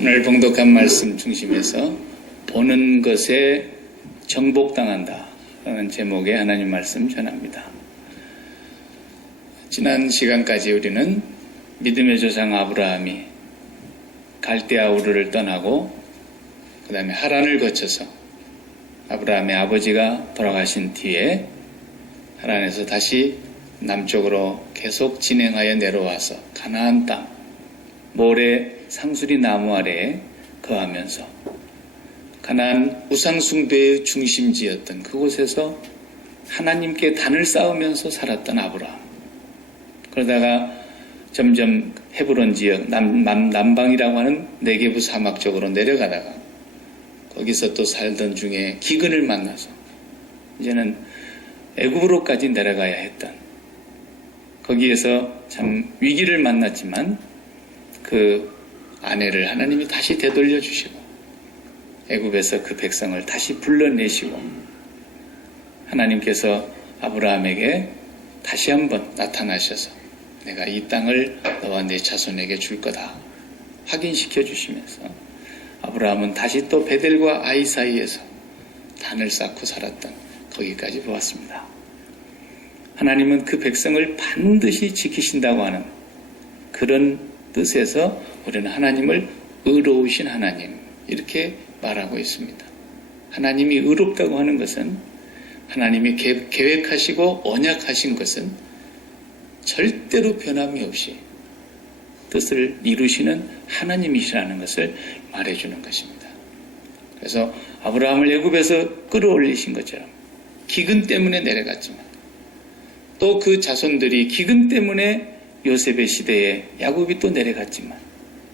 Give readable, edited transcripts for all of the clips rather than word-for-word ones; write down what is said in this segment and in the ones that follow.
오늘 봉독한 말씀 중심에서 보는 것에 정복당한다 라는 제목의 하나님 말씀 전합니다. 지난 시간까지 우리는 믿음의 조상 아브라함이 갈대아 우르를 떠나고 그 다음에 하란을 거쳐서 아브라함의 아버지가 돌아가신 뒤에 하란에서 다시 남쪽으로 계속 진행하여 내려와서 가나안 땅 모래 상수리 나무 아래에 거하면서 가나안 우상숭배의 중심지였던 그곳에서 하나님께 단을 쌓으면서 살았던 아브라함. 그러다가 점점 헤브론 지역 남방이라고 하는 네게부 사막 쪽으로 내려가다가 거기서 또 살던 중에 기근을 만나서 이제는 애굽으로까지 내려가야 했던, 거기에서 참 위기를 만났지만 그 아내를 하나님이 다시 되돌려 주시고 애굽에서 그 백성을 다시 불러내시고 하나님께서 아브라함에게 다시 한번 나타나셔서 내가 이 땅을 너와 네 자손에게 줄 거다 확인시켜 주시면서 아브라함은 다시 또 베델과 아이 사이에서 단을 쌓고 살았던 거기까지 보았습니다. 하나님은 그 백성을 반드시 지키신다고 하는 그런 뜻에서 우리는 하나님을 의로우신 하나님 이렇게 말하고 있습니다. 하나님이 의롭다고 하는 것은 하나님이 계획하시고 언약하신 것은 절대로 변함이 없이 뜻을 이루시는 하나님이시라는 것을 말해주는 것입니다. 그래서 아브라함을 애굽에서 끌어올리신 것처럼 기근 때문에 내려갔지만 또 그 자손들이 기근 때문에 요셉의 시대에 야곱이 또 내려갔지만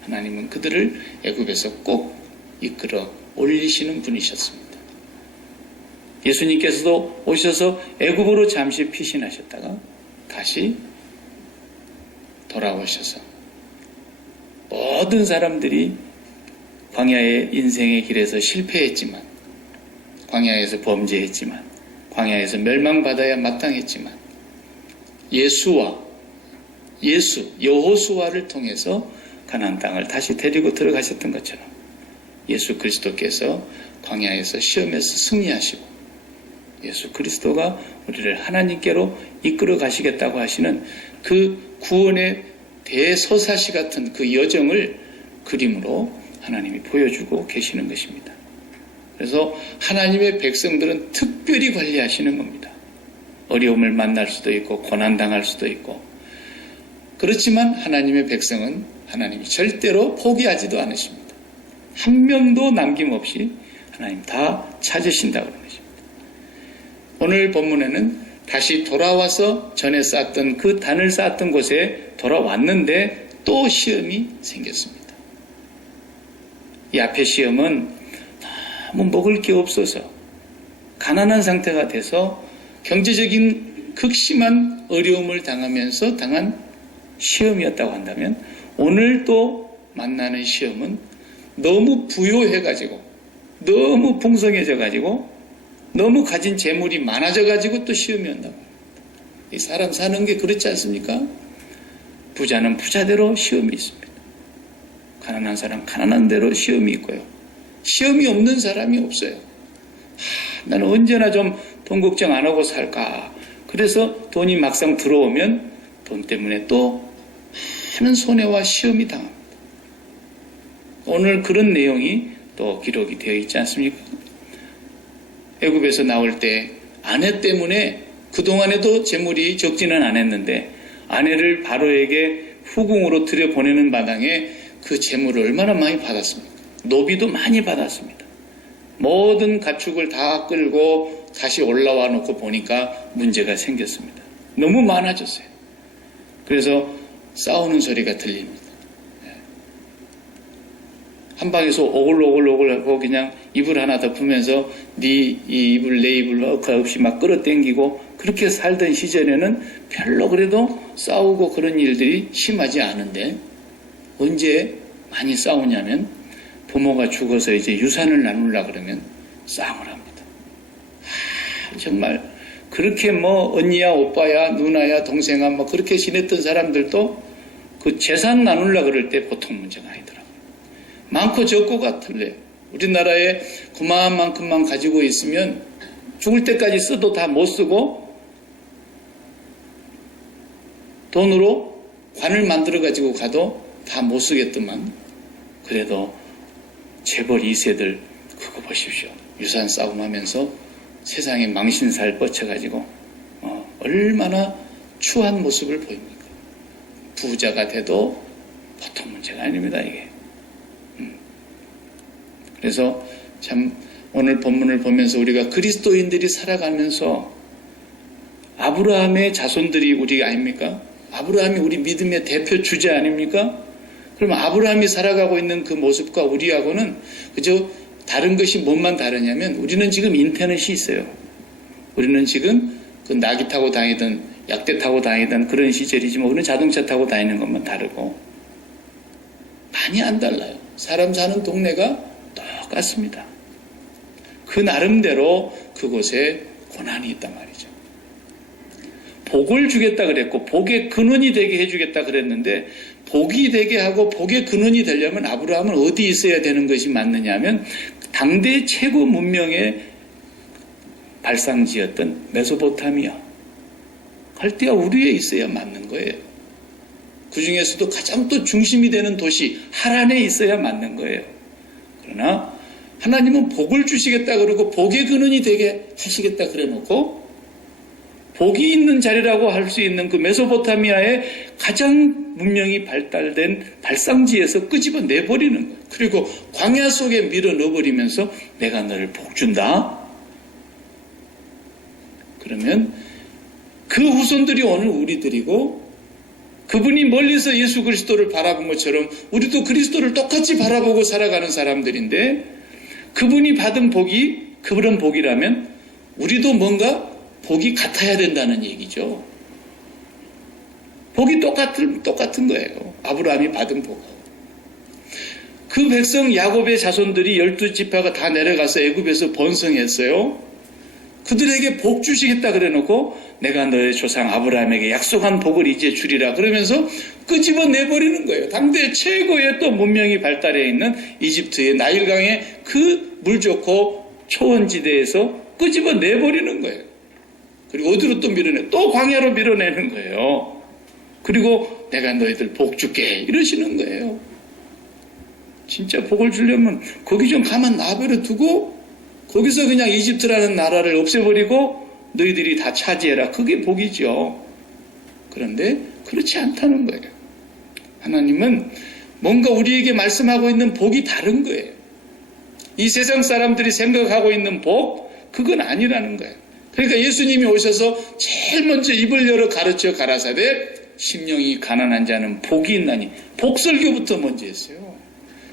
하나님은 그들을 애굽에서 꼭 이끌어 올리시는 분이셨습니다. 예수님께서도 오셔서 애굽으로 잠시 피신하셨다가 다시 돌아오셔서 모든 사람들이 광야의 인생의 길에서 실패했지만, 광야에서 범죄했지만, 광야에서 멸망받아야 마땅했지만 여호수아를 통해서 가나안 땅을 다시 데리고 들어가셨던 것처럼 예수 그리스도께서 광야에서 시험에서 승리하시고 예수 그리스도가 우리를 하나님께로 이끌어 가시겠다고 하시는 그 구원의 대서사시 같은 그 여정을 그림으로 하나님이 보여주고 계시는 것입니다. 그래서 하나님의 백성들은 특별히 관리하시는 겁니다. 어려움을 만날 수도 있고 고난당할 수도 있고, 그렇지만 하나님의 백성은 하나님이 절대로 포기하지도 않으십니다. 한 명도 남김없이 하나님 다 찾으신다고 하는 것입니다. 오늘 본문에는 다시 돌아와서 전에 쌓았던 그 단을 쌓았던 곳에 돌아왔는데 또 시험이 생겼습니다. 이 앞의 시험은 너무 먹을 게 없어서 가난한 상태가 돼서 경제적인 극심한 어려움을 당하면서 당한 시험이었다고 한다면, 오늘 또 만나는 시험은 너무 부요해가지고 너무 풍성해져가지고 너무 가진 재물이 많아져가지고 또 시험이 온다고 합니다. 이 사람 사는 게 그렇지 않습니까? 부자는 부자대로 시험이 있습니다. 가난한 사람 가난한 대로 시험이 있고요. 시험이 없는 사람이 없어요. 나는 언제나 좀 돈 걱정 안 하고 살까. 그래서 돈이 막상 들어오면 돈 때문에 또 많은 손해와 시험이 당합니다. 오늘 그런 내용이 또 기록이 되어 있지 않습니까? 애굽에서 나올 때 아내 때문에 그동안에도 재물이 적지는 않았는데 아내를 바로에게 후궁으로 들여보내는 마당에 그 재물을 얼마나 많이 받았습니까? 노비도 많이 받았습니다. 모든 가축을 다 끌고 다시 올라와 놓고 보니까 문제가 생겼습니다. 너무 많아졌어요. 그래서 싸우는 소리가 들립니다. 한 방에서 오글오글 하고 그냥 이불 하나 덮으면서 네 이불 내 이불 없이 막 끌어당기고 그렇게 살던 시절에는 별로 그래도 싸우고 그런 일들이 심하지 않은데, 언제 많이 싸우냐면 부모가 죽어서 이제 유산을 나누려고 그러면 싸움을 합니다. 정말 그렇게 뭐 언니야 오빠야 누나야 동생아 뭐 그렇게 지냈던 사람들도 그 재산 나누려고 그럴 때 보통 문제가 아니더라고요. 많고 적고가 틀려요. 우리나라에 그만큼만 가지고 있으면 죽을 때까지 써도 다 못 쓰고 돈으로 관을 만들어 가지고 가도 다 못 쓰겠더만 그래도 재벌 2세들 그거 보십시오. 유산 싸움하면서 세상에 망신살 뻗쳐가지고 얼마나 추한 모습을 보입니까? 부자가 돼도 보통 문제가 아닙니다, 이게. 그래서 참 오늘 본문을 보면서 우리가 그리스도인들이 살아가면서 아브라함의 자손들이 우리 아닙니까? 아브라함이 우리 믿음의 대표 주자 아닙니까? 그러면 아브라함이 살아가고 있는 그 모습과 우리하고는 그저 다른 것이 뭔만 다르냐면 우리는 지금 인터넷이 있어요. 우리는 지금 그 나귀 타고 다니던 약대 타고 다니던 그런 시절이지만 우리는 자동차 타고 다니는 것만 다르고 많이 안 달라요. 사람 사는 동네가 똑같습니다. 그 나름대로 그곳에 고난이 있단 말이죠. 복을 주겠다 그랬고 복의 근원이 되게 해주겠다 그랬는데 복이 되게 하고 복의 근원이 되려면 아브라함은 어디 있어야 되는 것이 맞느냐 하면 당대 최고 문명의 발상지였던 메소포타미아 갈대아 우르에 있어야 맞는 거예요. 그 중에서도 가장 또 중심이 되는 도시 하란에 있어야 맞는 거예요. 그러나 하나님은 복을 주시겠다 그러고 복의 근원이 되게 하시겠다 그래 놓고 복이 있는 자리라고 할 수 있는 그 메소포타미아의 가장 문명이 발달된 발상지에서 끄집어 내버리는 거예요. 그리고 광야 속에 밀어 넣어버리면서 내가 너를 복준다. 그러면 그 후손들이 오늘 우리들이고 그분이 멀리서 예수 그리스도를 바라본 것처럼 우리도 그리스도를 똑같이 바라보고 살아가는 사람들인데 그분이 받은 복이 그런 복이라면 우리도 뭔가 복이 같아야 된다는 얘기죠. 복이 똑같은 거예요. 아브라함이 받은 복하고. 그 백성 야곱의 자손들이 12지파가 다 내려가서 애굽에서 번성했어요. 그들에게 복 주시겠다 그래놓고 내가 너의 조상 아브라함에게 약속한 복을 이제 주리라 그러면서 끄집어 내버리는 거예요. 당대 최고의 또 문명이 발달해 있는 이집트의 나일강의 그 물 좋고 초원지대에서 끄집어 내버리는 거예요. 그리고 어디로 또 밀어내? 또 광야로 밀어내는 거예요. 그리고 내가 너희들 복 줄게 이러시는 거예요. 진짜 복을 주려면 거기 좀 가만 놔버려 두고 거기서 그냥 이집트라는 나라를 없애버리고 너희들이 다 차지해라. 그게 복이죠. 그런데 그렇지 않다는 거예요. 하나님은 뭔가 우리에게 말씀하고 있는 복이 다른 거예요. 이 세상 사람들이 생각하고 있는 복, 그건 아니라는 거예요. 그러니까 예수님이 오셔서 제일 먼저 입을 열어 가르쳐 가라사대 심령이 가난한 자는 복이 있나니 복설교부터 먼저 했어요.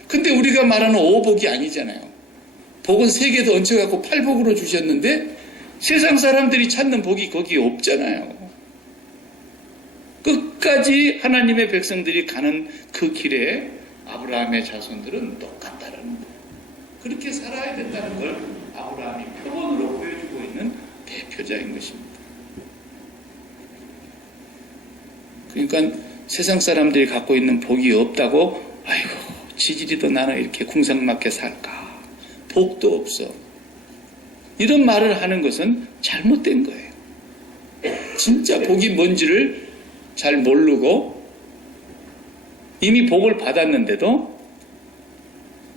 근데 우리가 말하는 오복이 아니잖아요. 복은 세 개도 얹혀갖고 팔복으로 주셨는데 세상 사람들이 찾는 복이 거기에 없잖아요. 끝까지 하나님의 백성들이 가는 그 길에 아브라함의 자손들은 똑같다는 거예요. 그렇게 살아야 된다는 걸 아브라함이 표본으로 보여주고 있는 대표자인 것입니다. 그러니까 세상 사람들이 갖고 있는 복이 없다고 아이고 지지리도 나는 이렇게 궁상맞게 살까 복도 없어 이런 말을 하는 것은 잘못된 거예요. 진짜 복이 뭔지를 잘 모르고 이미 복을 받았는데도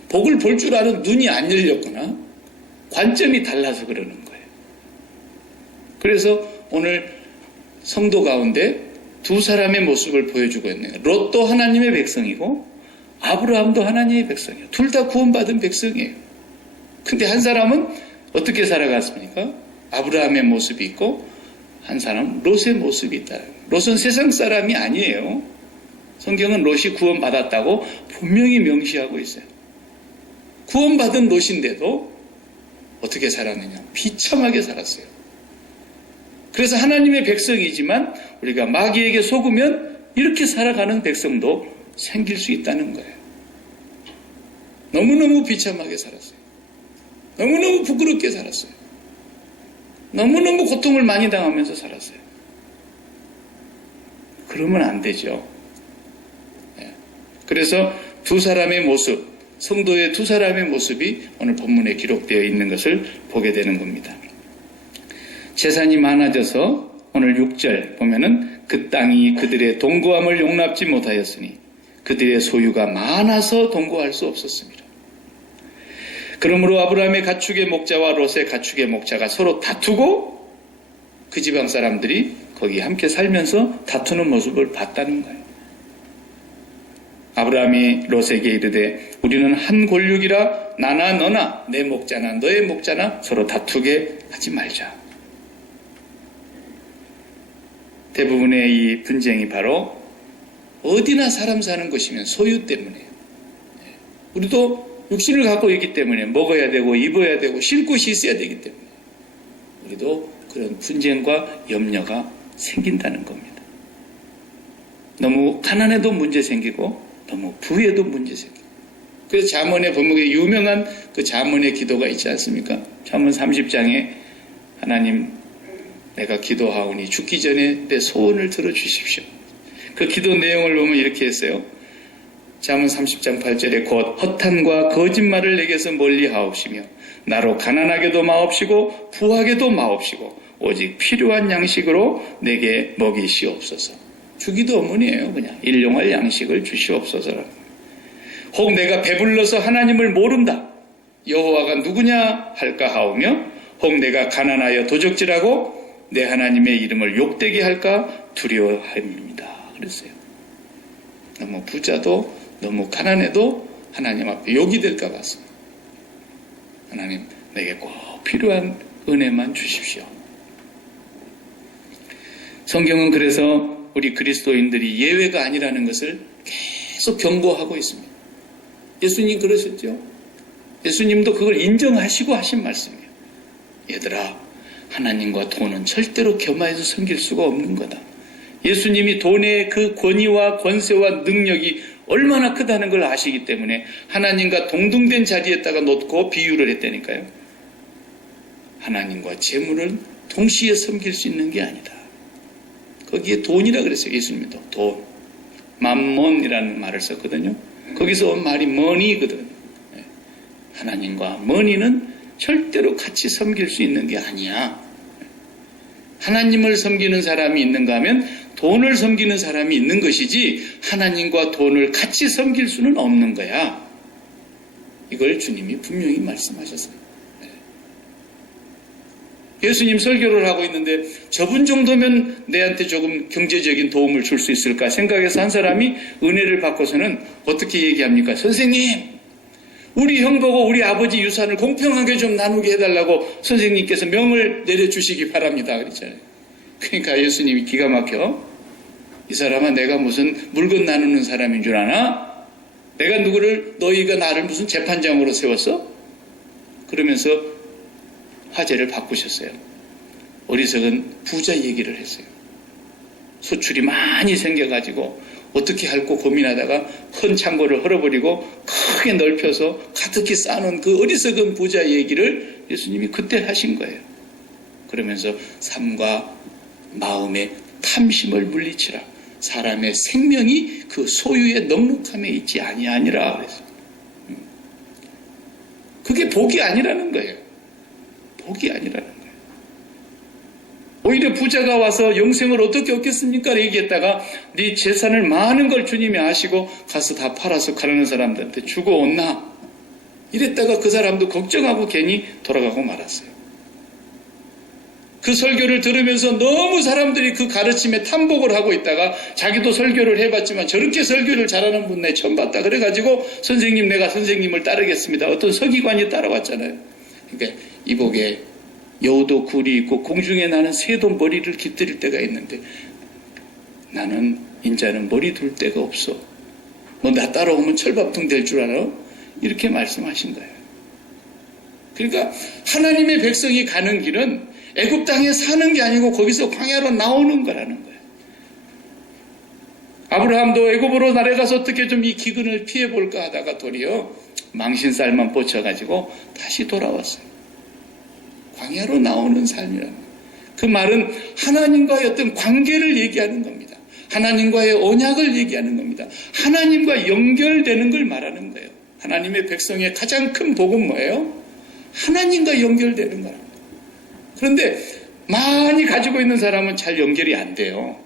복을 볼 줄 아는 눈이 안 열렸거나 관점이 달라서 그러는 거예요. 그래서 오늘 성도 가운데 두 사람의 모습을 보여주고 있네요. 롯도 하나님의 백성이고 아브라함도 하나님의 백성이에요. 둘 다 구원받은 백성이에요. 근데 한 사람은 어떻게 살아갔습니까? 아브라함의 모습이 있고 한 사람은 롯의 모습이 있다. 롯은 세상 사람이 아니에요. 성경은 롯이 구원받았다고 분명히 명시하고 있어요. 구원받은 롯인데도 어떻게 살았느냐? 비참하게 살았어요. 그래서 하나님의 백성이지만 우리가 마귀에게 속으면 이렇게 살아가는 백성도 생길 수 있다는 거예요. 너무너무 비참하게 살았어요. 너무너무 부끄럽게 살았어요. 너무너무 고통을 많이 당하면서 살았어요. 그러면 안 되죠. 그래서 두 사람의 모습, 성도의 두 사람의 모습이 오늘 본문에 기록되어 있는 것을 보게 되는 겁니다. 재산이 많아져서 오늘 6절 보면은 그 땅이 그들의 동거함을 용납지 못하였으니 그들의 소유가 많아서 동거할 수 없었습니다. 그러므로 아브라함의 가축의 목자와 롯의 가축의 목자가 서로 다투고 그 지방 사람들이 거기 함께 살면서 다투는 모습을 봤다는 거예요. 아브라함이 롯에게 이르되 우리는 한 골육이라 나나 너나 내 목자나 너의 목자나 서로 다투게 하지 말자. 대부분의 이 분쟁이 바로 어디나 사람 사는 것이면 소유 때문이에요. 우리도 육신을 갖고 있기 때문에 먹어야 되고 입어야 되고 쉴 곳이 있어야 되기 때문에 우리도 그런 분쟁과 염려가 생긴다는 겁니다. 너무 가난해도 문제 생기고 너무 부해도 문제 생기고 그래서 잠언에 보면 유명한 그 잠언의 기도가 있지 않습니까? 잠언 30장에 하나님 내가 기도하오니 죽기 전에 내 소원을 들어주십시오. 그 기도 내용을 보면 이렇게 했어요. 잠언 30장 8절에 곧 허탄과 거짓말을 내게서 멀리 하옵시며 나로 가난하게도 마옵시고 부하게도 마옵시고 오직 필요한 양식으로 내게 먹이시옵소서. 주기도 어머니예요. 그냥 일용할 양식을 주시옵소서. 혹 내가 배불러서 하나님을 모른다. 여호와가 누구냐 할까 하오며 혹 내가 가난하여 도적질하고 내 하나님의 이름을 욕되게 할까 두려워합니다. 그랬어요. 너무 부자도 너무 가난해도 하나님 앞에 욕이 될까 같습니다. 하나님 내게 꼭 필요한 은혜만 주십시오. 성경은 그래서 우리 그리스도인들이 예외가 아니라는 것을 계속 경고하고 있습니다. 예수님 그러셨죠? 예수님도 그걸 인정하시고 하신 말씀이에요. 얘들아 하나님과 돈은 절대로 겸하여서 섬길 수가 없는 거다. 예수님이 돈의 그 권위와 권세와 능력이 얼마나 크다는 걸 아시기 때문에 하나님과 동등된 자리에다가 놓고 비유를 했다니까요. 하나님과 재물은 동시에 섬길 수 있는 게 아니다. 거기에 돈이라 그랬어요. 예수님도 돈, 맘몬이라는 말을 썼거든요. 거기서 온 말이 머니거든요. 하나님과 머니는 절대로 같이 섬길 수 있는 게 아니야. 하나님을 섬기는 사람이 있는가 하면 돈을 섬기는 사람이 있는 것이지 하나님과 돈을 같이 섬길 수는 없는 거야. 이걸 주님이 분명히 말씀하셨어요. 예수님 설교를 하고 있는데 저분 정도면 내한테 조금 경제적인 도움을 줄 수 있을까 생각해서 한 사람이 은혜를 받고서는 어떻게 얘기합니까? 선생님 우리 형 보고 우리 아버지 유산을 공평하게 좀 나누게 해달라고 선생님께서 명을 내려주시기 바랍니다. 그랬잖아요. 그러니까 예수님이 기가 막혀. 이 사람아 내가 무슨 물건 나누는 사람인 줄 아나? 내가 너희가 나를 무슨 재판장으로 세웠어? 그러면서 화제를 바꾸셨어요. 어리석은 부자 얘기를 했어요. 소출이 많이 생겨가지고 어떻게 할고 고민하다가 큰 창고를 헐어버리고 크게 넓혀서 가득히 쌓아놓은 그 어리석은 부자 얘기를 예수님이 그때 하신 거예요. 그러면서 삶과 마음의 탐심을 물리치라. 사람의 생명이 그 소유의 넉넉함에 있지 아니하니라 그랬어요. 그게 복이 아니라는 거예요. 복이 아니라는 거예요. 오히려 부자가 와서 영생을 어떻게 얻겠습니까? 얘기했다가 네 재산을 많은 걸 주님이 아시고 가서 다 팔아서 가려는 사람들한테 주고 온나? 이랬다가 그 사람도 걱정하고 괜히 돌아가고 말았어요. 그 설교를 들으면서 너무 사람들이 그 가르침에 탐복을 하고 있다가 자기도 설교를 해봤지만 저렇게 설교를 잘하는 분 내 처음 봤다 그래가지고 선생님 내가 선생님을 따르겠습니다. 어떤 서기관이 따라왔잖아요. 그러니까 이복에 여우도 굴이 있고 공중에 나는 새도 머리를 깃들일 때가 있는데 나는 인자는 머리 둘 데가 없어. 뭐 나 따라오면 철밥통 될 줄 알아? 이렇게 말씀하신 거예요. 그러니까 하나님의 백성이 가는 길은 애굽 땅에 사는 게 아니고 거기서 광야로 나오는 거라는 거예요. 아브라함도 애굽으로 나아가서 어떻게 좀 이 기근을 피해볼까 하다가 도리어 망신살만 뻗쳐가지고 다시 돌아왔어요. 광야로 나오는 삶이라는 거예요. 그 말은 하나님과의 어떤 관계를 얘기하는 겁니다. 하나님과의 언약을 얘기하는 겁니다. 하나님과 연결되는 걸 말하는 거예요. 하나님의 백성의 가장 큰 복은 뭐예요? 하나님과 연결되는 거랍니다. 그런데 많이 가지고 있는 사람은 잘 연결이 안 돼요.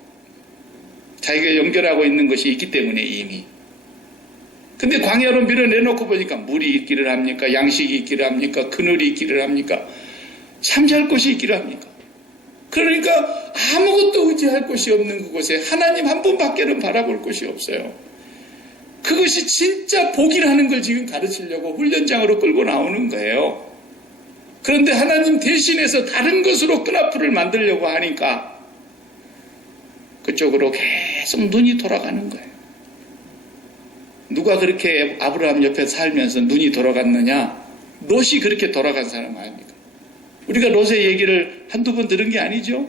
자기가 연결하고 있는 것이 있기 때문에 이미. 근데 광야로 밀어내놓고 보니까 물이 있기를 합니까? 양식이 있기를 합니까? 그늘이 있기를 합니까? 잠잘 곳이 있기를 합니까? 그러니까 아무것도 의지할 곳이 없는 그곳에 하나님 한 분밖에는 바라볼 곳이 없어요. 그것이 진짜 복이라는 걸 지금 가르치려고 훈련장으로 끌고 나오는 거예요. 그런데 하나님 대신해서 다른 것으로 끈앞풀을 만들려고 하니까 그쪽으로 계속 눈이 돌아가는 거예요. 누가 그렇게 아브라함 옆에 살면서 눈이 돌아갔느냐? 롯이 그렇게 돌아간 사람 아닙니까? 우리가 롯의 얘기를 한두 번 들은 게 아니죠?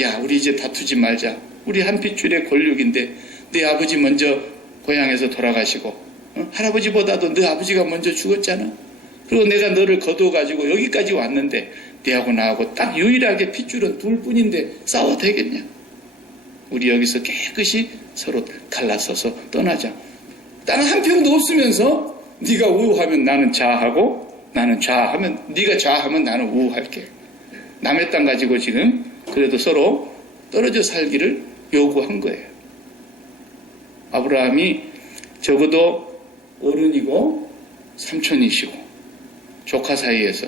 야, 우리 이제 다투지 말자. 우리 한 핏줄의 권력인데 네 아버지 먼저 고향에서 돌아가시고 할아버지보다도 네 아버지가 먼저 죽었잖아. 그리고 내가 너를 거두어가지고 여기까지 왔는데 네하고 나하고 딱 유일하게 핏줄은 둘 뿐인데 싸워도 되겠냐? 우리 여기서 깨끗이 서로 갈라서서 떠나자. 땅 한 평도 없으면서 네가 우하면 나는 좌하고 나는 좌하면 네가 좌하면 나는 우할게. 남의 땅 가지고 지금 그래도 서로 떨어져 살기를 요구한 거예요. 아브라함이 적어도 어른이고 삼촌이시고 조카 사이에서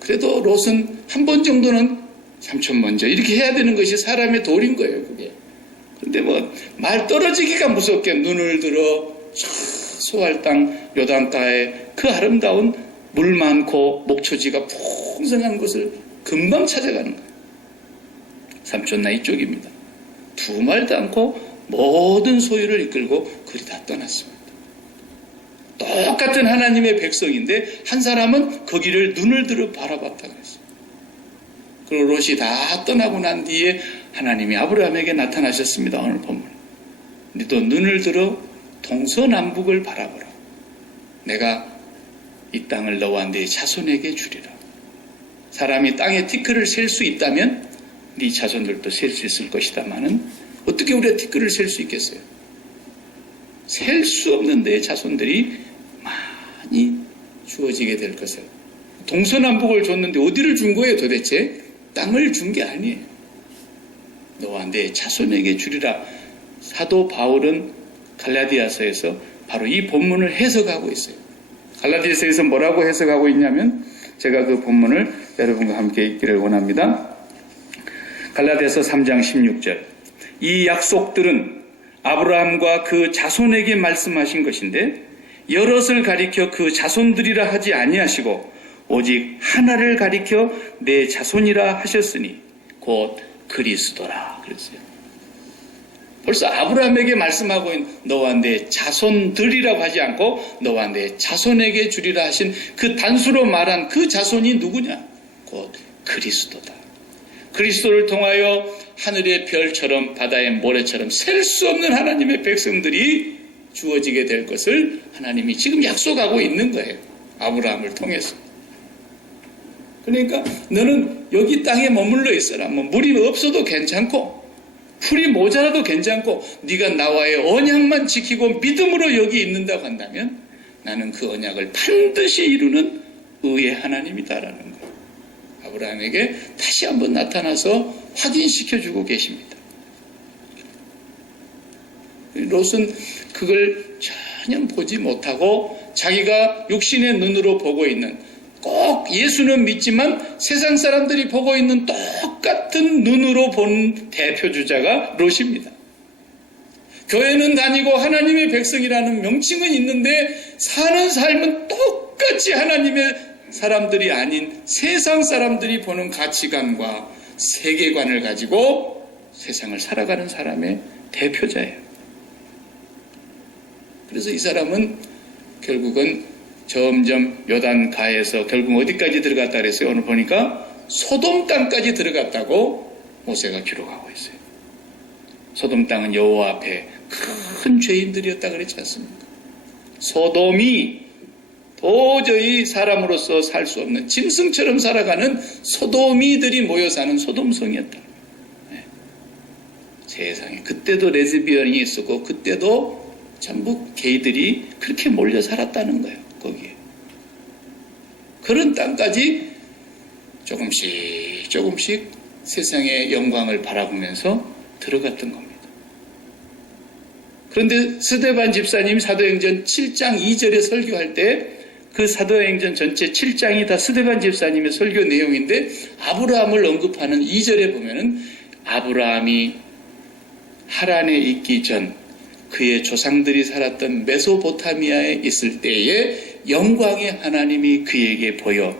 그래도 롯은 한 번 정도는 삼촌 먼저 이렇게 해야 되는 것이 사람의 도리인 거예요. 그게. 근데 뭐 말 떨어지기가 무섭게 눈을 들어 소할 땅 요단가에 그 아름다운 물 많고 목초지가 풍성한 곳을 금방 찾아가는 거예요. 삼촌 나 이쪽입니다. 두 말도 않고 모든 소유를 이끌고 그리 다 떠났습니다. 똑같은 하나님의 백성인데 한 사람은 거기를 눈을 들어 바라봤다 그랬어요. 그리고 롯이 다 떠나고 난 뒤에 하나님이 아브라함에게 나타나셨습니다. 오늘 본문. 너도 눈을 들어 동서남북을 바라보라. 내가 이 땅을 너와 네 자손에게 주리라. 사람이 땅에 티끌을 셀 수 있다면 네 자손들도 셀 수 있을 것이다마는 어떻게 우리가 티끌을 셀 수 있겠어요? 셀 수 없는 내 자손들이 많이 주어지게 될 것을. 동서남북을 줬는데 어디를 준 거예요 도대체? 땅을 준 게 아니에요. 너와 내 자손에게 주리라. 사도 바울은 갈라디아서에서 바로 이 본문을 해석하고 있어요. 갈라디아서에서 뭐라고 해석하고 있냐면 제가 그 본문을 여러분과 함께 읽기를 원합니다. 갈라디아서 3장 16절. 이 약속들은 아브라함과 그 자손에게 말씀하신 것인데 여럿을 가리켜 그 자손들이라 하지 아니하시고 오직 하나를 가리켜 내 자손이라 하셨으니 곧 그리스도라 그랬어요. 벌써 아브라함에게 말씀하고 있는 너와 내 자손들이라고 하지 않고 너와 내 자손에게 주리라 하신 그 단수로 말한 그 자손이 누구냐? 곧 그리스도다. 그리스도를 통하여 하늘의 별처럼 바다의 모래처럼 셀 수 없는 하나님의 백성들이 주어지게 될 것을 하나님이 지금 약속하고 있는 거예요. 아브라함을 통해서. 그러니까 너는 여기 땅에 머물러 있어라. 뭐 물이 없어도 괜찮고 풀이 모자라도 괜찮고 네가 나와의 언약만 지키고 믿음으로 여기 있는다고 한다면 나는 그 언약을 반드시 이루는 의의 하나님이다라는 거예요. 아브라함에게 다시 한번 나타나서 확인시켜주고 계십니다. 롯은 그걸 전혀 보지 못하고 자기가 육신의 눈으로 보고 있는 꼭 예수는 믿지만 세상 사람들이 보고 있는 똑같은 눈으로 본 대표주자가 롯입니다. 교회는 다니고 하나님의 백성이라는 명칭은 있는데 사는 삶은 똑같이 하나님의 사람들이 아닌 세상 사람들이 보는 가치관과 세계관을 가지고 세상을 살아가는 사람의 대표자예요. 그래서 이 사람은 결국은 점점 요단가에서 결국 어디까지 들어갔다 그랬어요? 오늘 보니까 소돔 땅까지 들어갔다고 모세가 기록하고 있어요. 소돔 땅은 여호와 앞에 큰 죄인들이었다 그랬지 않습니까? 소돔이 도저히 사람으로서 살 수 없는 짐승처럼 살아가는 소돔이들이 모여 사는 소돔성이었다. 네. 세상에 그때도 레즈비언이 있었고 그때도 전부 개들이 그렇게 몰려 살았다는 거예요. 거기에. 그런 땅까지 조금씩 세상의 영광을 바라보면서 들어갔던 겁니다. 그런데 스데반 집사님이 사도행전 7장 2절에 설교할 때 그 사도행전 전체 7장이 다 스데반 집사님의 설교 내용인데 아브라함을 언급하는 2절에 보면은 아브라함이 하란에 있기 전 그의 조상들이 살았던 메소포타미아에 있을 때에 영광의 하나님이 그에게 보여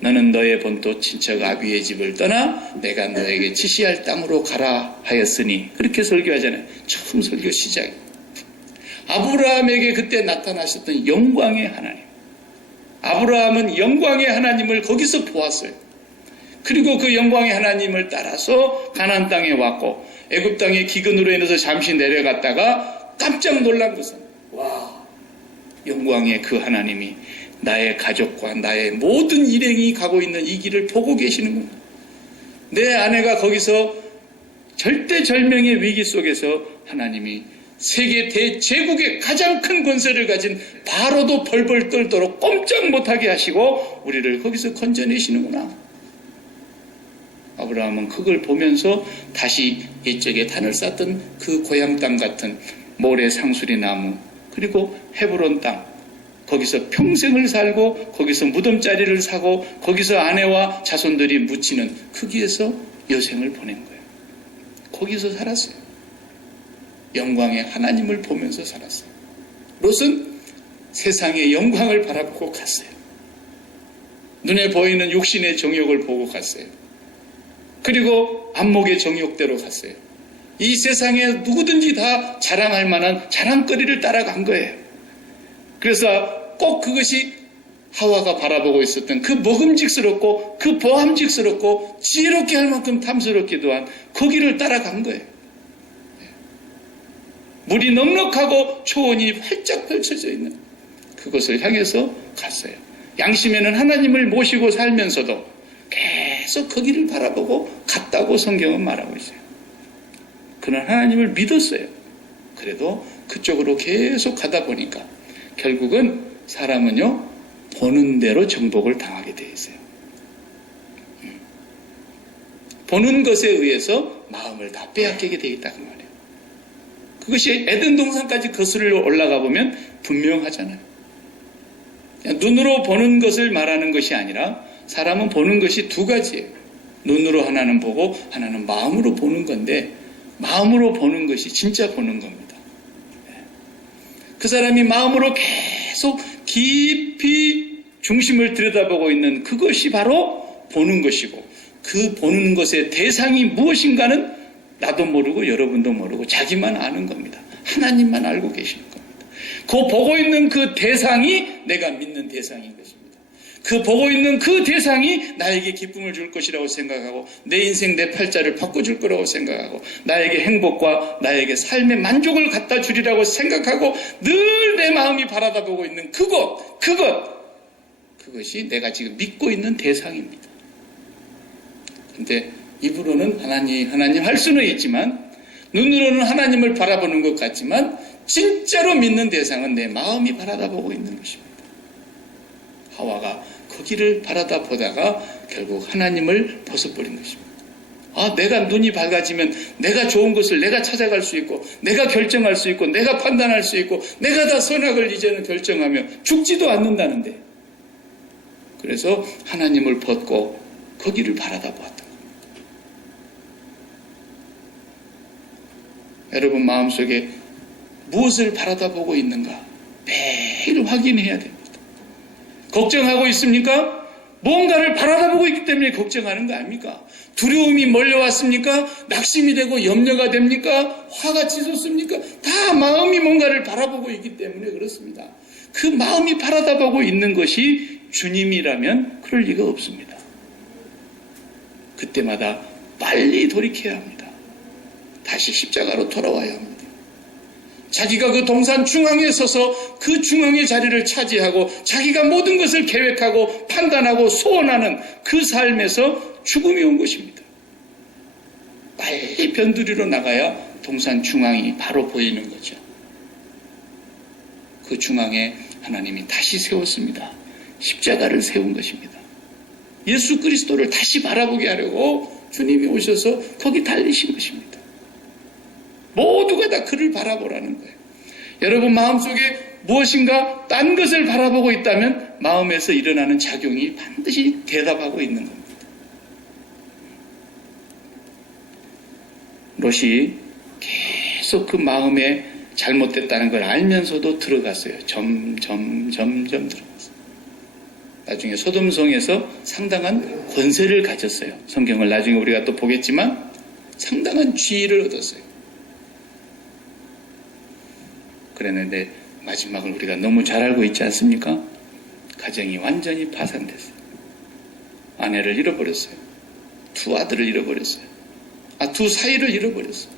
너는 너의 본토 친척 아비의 집을 떠나 내가 너에게 지시할 땅으로 가라 하였으니 그렇게 설교하잖아요. 처음 설교 시작. 아브라함에게 그때 나타나셨던 영광의 하나님. 아브라함은 영광의 하나님을 거기서 보았어요. 그리고 그 영광의 하나님을 따라서 가나안 땅에 왔고 애굽 땅에 기근으로 인해서 잠시 내려갔다가 깜짝 놀란 것은 와, 영광의 그 하나님이 나의 가족과 나의 모든 일행이 가고 있는 이 길을 보고 계시는구나. 내 아내가 거기서 절대절명의 위기 속에서 하나님이 세계 대제국의 가장 큰 권세를 가진 바로도 벌벌 떨도록 꼼짝 못하게 하시고 우리를 거기서 건져내시는구나. 아브라함은 그걸 보면서 다시 옛적에 단을 쌓던 그 고향 땅 같은 모래 상수리 나무 그리고 헤브론 땅 거기서 평생을 살고 거기서 무덤자리를 사고 거기서 아내와 자손들이 묻히는 거기에서 여생을 보낸 거예요. 거기서 살았어요. 영광의 하나님을 보면서 살았어요. 롯은 세상의 영광을 바라보고 갔어요. 눈에 보이는 육신의 정욕을 보고 갔어요. 그리고 안목의 정욕대로 갔어요. 이 세상에 누구든지 다 자랑할 만한 자랑거리를 따라간 거예요. 그래서 꼭 그것이 하와가 바라보고 있었던 그 먹음직스럽고 그 보암직스럽고 지혜롭게 할 만큼 탐스럽기도 한 그 길을 따라간 거예요. 물이 넉넉하고 초원이 활짝 펼쳐져 있는 그것을 향해서 갔어요. 양심에는 하나님을 모시고 살면서도 계속 그 길을 바라보고 갔다고 성경은 말하고 있어요. 그는 하나님을 믿었어요. 그래도 그쪽으로 계속 가다 보니까 결국은 사람은요 보는 대로 정복을 당하게 돼 있어요. 보는 것에 의해서 마음을 다 빼앗기게 돼 있다 그 말이에요. 그것이 에덴 동산까지 거슬러 올라가 보면 분명하잖아요. 눈으로 보는 것을 말하는 것이 아니라 사람은 보는 것이 두 가지예요. 눈으로 하나는 보고 하나는 마음으로 보는 건데 마음으로 보는 것이 진짜 보는 겁니다. 그 사람이 마음으로 계속 깊이 중심을 들여다보고 있는 그것이 바로 보는 것이고 그 보는 것의 대상이 무엇인가는 나도 모르고 여러분도 모르고 자기만 아는 겁니다. 하나님만 알고 계시는 겁니다. 그 보고 있는 그 대상이 내가 믿는 대상인 것입니다. 그 보고 있는 그 대상이 나에게 기쁨을 줄 것이라고 생각하고 내 인생 내 팔자를 바꿔줄 거라고 생각하고 나에게 행복과 나에게 삶의 만족을 갖다 주리라고 생각하고 늘 내 마음이 바라다보고 있는 그것이 내가 지금 믿고 있는 대상입니다. 근데 입으로는 하나님 할 수는 있지만 눈으로는 하나님을 바라보는 것 같지만 진짜로 믿는 대상은 내 마음이 바라다보고 있는 것입니다. 하와가 거기를 바라다보다가 결국 하나님을 벗어버린 것입니다. 내가 눈이 밝아지면 내가 좋은 것을 내가 찾아갈 수 있고 내가 결정할 수 있고 내가 판단할 수 있고 내가 다 선악을 이제는 결정하며 죽지도 않는다는데 그래서 하나님을 벗고 거기를 바라다보았다. 여러분 마음속에 무엇을 바라다보고 있는가 매일 확인해야 됩니다. 걱정하고 있습니까? 뭔가를 바라다보고 있기 때문에 걱정하는 거 아닙니까? 두려움이 몰려왔습니까? 낙심이 되고 염려가 됩니까? 화가 치솟습니까? 다 마음이 뭔가를 바라보고 있기 때문에 그렇습니다. 그 마음이 바라다보고 있는 것이 주님이라면 그럴 리가 없습니다. 그때마다 빨리 돌이켜야 합니다. 다시 십자가로 돌아와야 합니다. 자기가 그 동산 중앙에 서서 그 중앙의 자리를 차지하고 자기가 모든 것을 계획하고 판단하고 소원하는 그 삶에서 죽음이 온 것입니다. 빨리 변두리로 나가야 동산 중앙이 바로 보이는 거죠. 그 중앙에 하나님이 다시 세웠습니다. 십자가를 세운 것입니다. 예수 그리스도를 다시 바라보게 하려고 주님이 오셔서 거기 달리신 것입니다. 모두가 다 그를 바라보라는 거예요. 여러분 마음속에 무엇인가 딴 것을 바라보고 있다면 마음에서 일어나는 작용이 반드시 대답하고 있는 겁니다. 롯이 계속 그 마음에 잘못됐다는 걸 알면서도 들어갔어요. 점점 들어갔어요. 나중에 소돔성에서 상당한 권세를 가졌어요. 성경을 나중에 우리가 또 보겠지만 상당한 지위를 얻었어요. 그랬는데 마지막을 우리가 너무 잘 알고 있지 않습니까? 가정이 완전히 파산됐어요. 아내를 잃어버렸어요. 두 아들을 잃어버렸어요. 두 사위를 잃어버렸어요.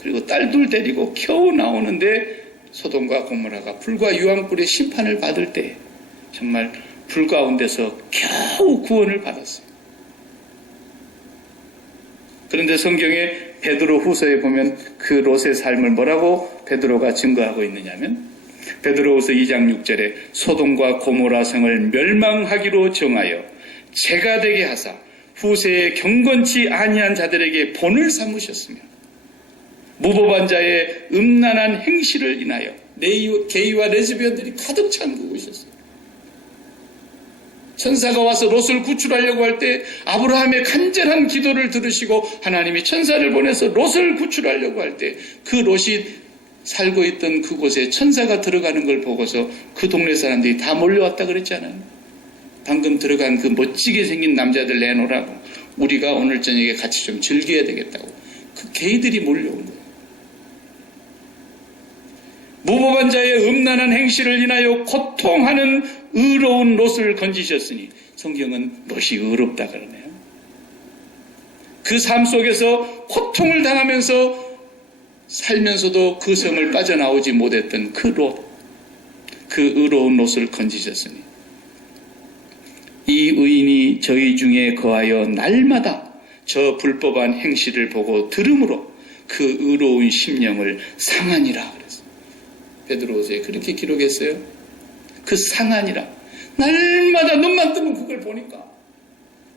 그리고 딸 둘 데리고 겨우 나오는데 소돔과 고모라가 불과 유황불의 심판을 받을 때 정말 불 가운데서 겨우 구원을 받았어요. 그런데 성경에 베드로 후서에 보면 그 롯의 삶을 뭐라고 베드로가 증거하고 있느냐면 베드로후서 2장 6절에 소돔과 고모라 성을 멸망하기로 정하여 재가 되게 하사 후세에 경건치 아니한 자들에게 본을 삼으셨으며 무법한 자의 음란한 행실을 인하여 게이와 레즈비언들이 가득 찬 그곳이었어요. 천사가 와서 롯을 구출하려고 할 때 아브라함의 간절한 기도를 들으시고 하나님이 천사를 보내서 롯을 구출하려고 할 때 그 롯이 살고 있던 그곳에 천사가 들어가는 걸 보고서 그 동네 사람들이 다 몰려왔다 그랬잖아요. 방금 들어간 그 멋지게 생긴 남자들 내놓으라고, 우리가 오늘 저녁에 같이 좀 즐겨야 되겠다고 그 개이들이 몰려온 거예요. 무법한 자의 음란한 행실을 인하여 고통하는 의로운 롯을 건지셨으니, 성경은 롯이 의롭다 그러네요. 그 삶 속에서 고통을 당하면서 살면서도 그 성을 빠져나오지 못했던 그 롯, 그 의로운 롯을 건지셨으니 이 의인이 저희 중에 거하여 날마다 저 불법한 행실을 보고 들음으로 그 의로운 심령을 상하니라 그랬어요. 베드로후서에 그렇게 기록했어요. 그 상하니라. 날마다 눈만 뜨면 그걸 보니까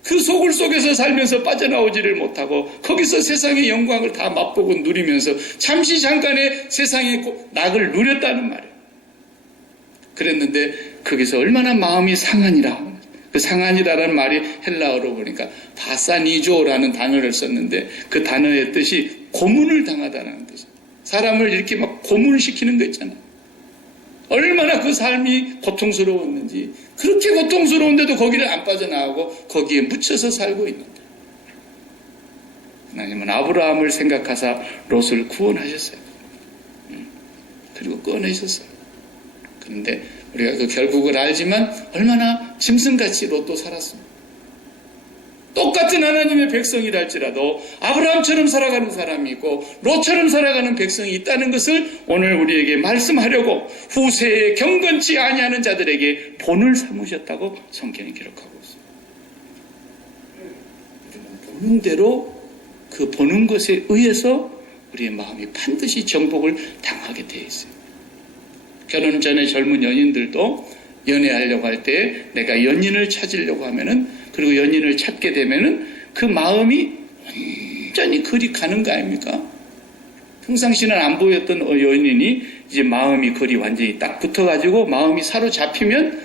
그 소굴 속에서 살면서 빠져나오지를 못하고 거기서 세상의 영광을 다 맛보고 누리면서 잠시 잠깐의 세상의 낙을 누렸다는 말이에요. 그랬는데 거기서 얼마나 마음이 상하니라. 그 상하니라라는 말이 헬라어로 보니까 바사니조라는 단어를 썼는데 그 단어의 뜻이 고문을 당하다는 뜻이에요. 사람을 이렇게 막 고문시키는 거 있잖아요. 얼마나 그 삶이 고통스러웠는지, 그렇게 고통스러운데도 거기를 안 빠져나가고 거기에 묻혀서 살고 있는데 하나님은 아브라함을 생각하사 롯을 구원하셨어요. 그리고 꺼내셨어요. 그런데 우리가 그 결국을 알지만 얼마나 짐승같이 롯도 살았습니다. 똑같은 하나님의 백성이랄지라도 아브라함처럼 살아가는 사람이 있고 롯처럼 살아가는 백성이 있다는 것을 오늘 우리에게 말씀하려고 후세에 경건치 아니하는 자들에게 본을 삼으셨다고 성경이 기록하고 있습니다. 우리는 보는 대로 그 보는 것에 의해서 우리의 마음이 반드시 정복을 당하게 되어 있어요. 결혼 전에 젊은 연인들도 연애하려고 할 때 내가 연인을 찾으려고 하면은, 그리고 연인을 찾게 되면은 그 마음이 완전히 그리 가는 거 아닙니까? 평상시는 안 보였던 연인이 이제 마음이 그리 완전히 딱 붙어가지고 마음이 사로잡히면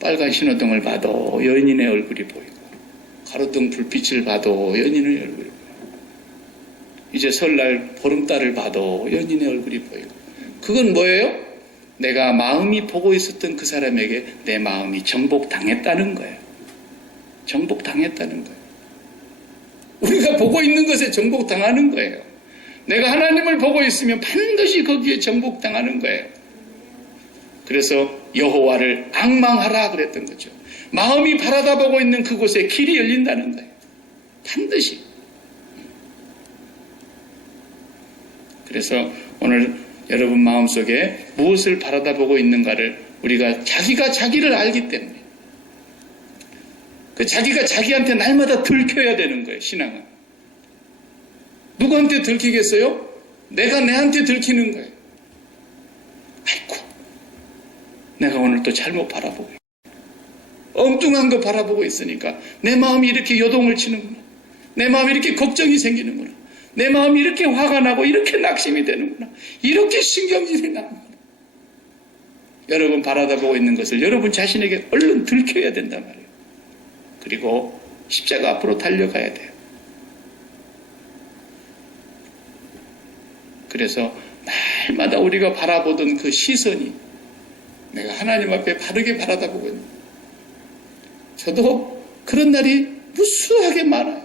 빨간 신호등을 봐도 연인의 얼굴이 보이고 가로등 불빛을 봐도 연인의 얼굴이 보이고 이제 설날 보름달을 봐도 연인의 얼굴이 보이고, 그건 뭐예요? 내가 마음이 보고 있었던 그 사람에게 내 마음이 정복당했다는 거예요. 정복당했다는 거예요. 우리가 보고 있는 것에 정복당하는 거예요. 내가 하나님을 보고 있으면 반드시 거기에 정복당하는 거예요. 그래서 여호와를 앙망하라 그랬던 거죠. 마음이 바라다 보고 있는 그곳에 길이 열린다는 거예요. 반드시. 그래서 오늘 여러분 마음속에 무엇을 바라다보고 있는가를 우리가 자기가 자기를 알기 때문에 그 자기가 자기한테 날마다 들켜야 되는 거예요. 신앙은 누구한테 들키겠어요? 내가 내한테 들키는 거예요. 아이고 내가 오늘 또 잘못 바라보고 있다. 엉뚱한 거 바라보고 있으니까 내 마음이 이렇게 요동을 치는구나. 내 마음이 이렇게 걱정이 생기는구나. 내 마음이 이렇게 화가 나고 이렇게 낙심이 되는구나. 이렇게 신경질이 나는구나. 여러분 바라다 보고 있는 것을 여러분 자신에게 얼른 들켜야 된단 말이에요. 그리고 십자가 앞으로 달려가야 돼요. 그래서 날마다 우리가 바라보던 그 시선이 내가 하나님 앞에 바르게 바라다 보고 있는 거예요. 저도 그런 날이 무수하게 많아요.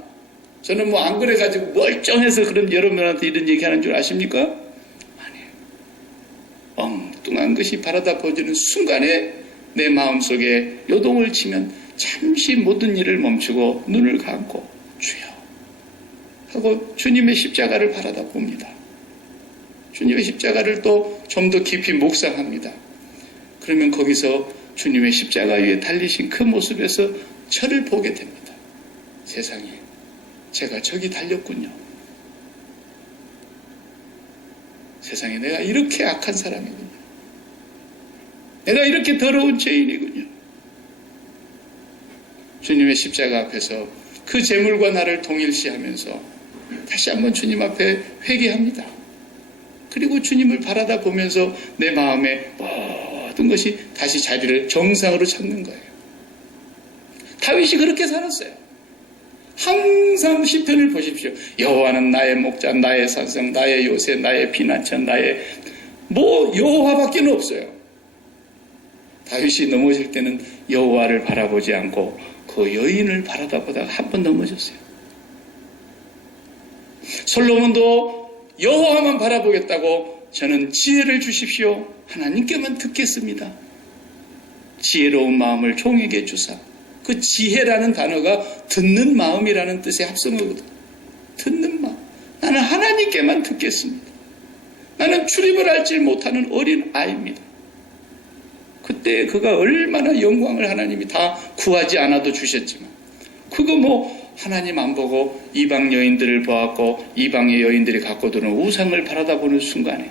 저는 뭐 안 그래가지고 멀쩡해서 그런 여러분한테 이런 얘기하는 줄 아십니까? 아니에요. 엉뚱한 것이 바라다 보여지는 순간에 내 마음속에 요동을 치면 잠시 모든 일을 멈추고 눈을 감고 주여 하고 주님의 십자가를 바라다 봅니다. 주님의 십자가를 또 좀 더 깊이 묵상합니다. 그러면 거기서 주님의 십자가 위에 달리신 그 모습에서 저를 보게 됩니다. 세상에 제가 저기 달렸군요. 세상에 내가 이렇게 악한 사람이군요. 내가 이렇게 더러운 죄인이군요. 주님의 십자가 앞에서 그 재물과 나를 동일시하면서 다시 한번 주님 앞에 회개합니다. 그리고 주님을 바라다 보면서 내 마음에 모든 것이 다시 자리를 정상으로 찾는 거예요. 다윗이 그렇게 살았어요. 항상 시편을 보십시오. 여호와는 나의 목자, 나의 산성, 나의 요새, 나의 피난처, 나의 여호와밖에 없어요. 다윗이 넘어질 때는 여호와를 바라보지 않고 그 여인을 바라다 보다가 한 번 넘어졌어요. 솔로몬도 여호와만 바라보겠다고 저는 지혜를 주십시오. 하나님께만 듣겠습니다. 지혜로운 마음을 종에게 주사. 그 지혜라는 단어가 듣는 마음이라는 뜻의 합성어거든. 듣는 마음. 나는 하나님께만 듣겠습니다. 나는 출입을 알지 못하는 어린 아이입니다. 그때 그가 얼마나 영광을 하나님이 다 구하지 않아도 주셨지만 그거 하나님 안 보고 이방 여인들을 보았고 이방의 여인들이 갖고 드는 우상을 바라다보는 순간에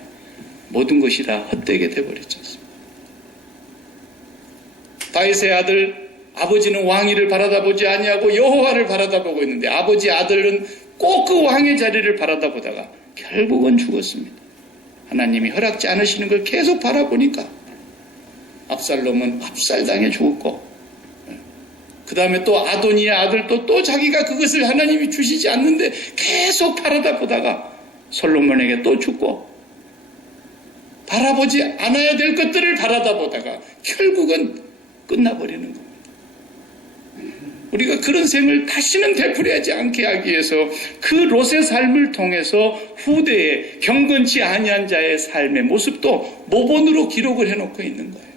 모든 것이 다 헛되게 돼버렸지 않습니까? 다윗의 아들 아버지는 왕위를 바라다보지 아니하고 여호와를 바라다보고 있는데 아버지 아들은 꼭 그 왕의 자리를 바라다보다가 결국은 죽었습니다. 하나님이 허락지 않으시는 걸 계속 바라보니까 압살롬은 압살당해 죽었고 그 다음에 또 아도니의 아들도 또 자기가 그것을 하나님이 주시지 않는데 계속 바라다 보다가 솔로몬에게 또 죽고 바라보지 않아야 될 것들을 바라다 보다가 결국은 끝나버리는 겁니다. 우리가 그런 생을 다시는 되풀이하지 않게 하기 위해서 그 롯의 삶을 통해서 후대에 경건치 아니한 자의 삶의 모습도 모본으로 기록을 해놓고 있는 거예요.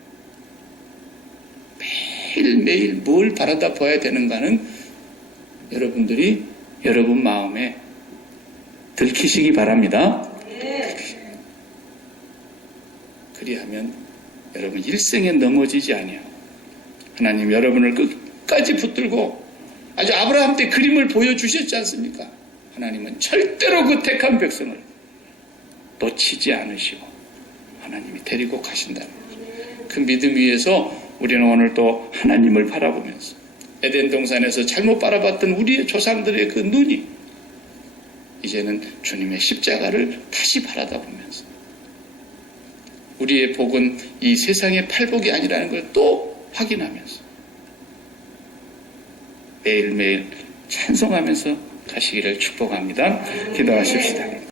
매일매일 뭘 바라다 봐야 되는가는 여러분들이 여러분 마음에 들키시기 바랍니다. 그리하면 여러분 일생에 넘어지지 아니하고 하나님 여러분을 끝까지 붙들고 아주 아브라함 때 그림을 보여주셨지 않습니까? 하나님은 절대로 그 택한 백성을 놓치지 않으시고 하나님이 데리고 가신다는 거죠. 그 믿음 위에서 우리는 오늘 또 하나님을 바라보면서 에덴 동산에서 잘못 바라봤던 우리의 조상들의 그 눈이 이제는 주님의 십자가를 다시 바라다보면서 우리의 복은 이 세상의 팔복이 아니라는 걸 또 확인하면서 매일매일 찬송하면서 가시기를 축복합니다. 기도하십시다.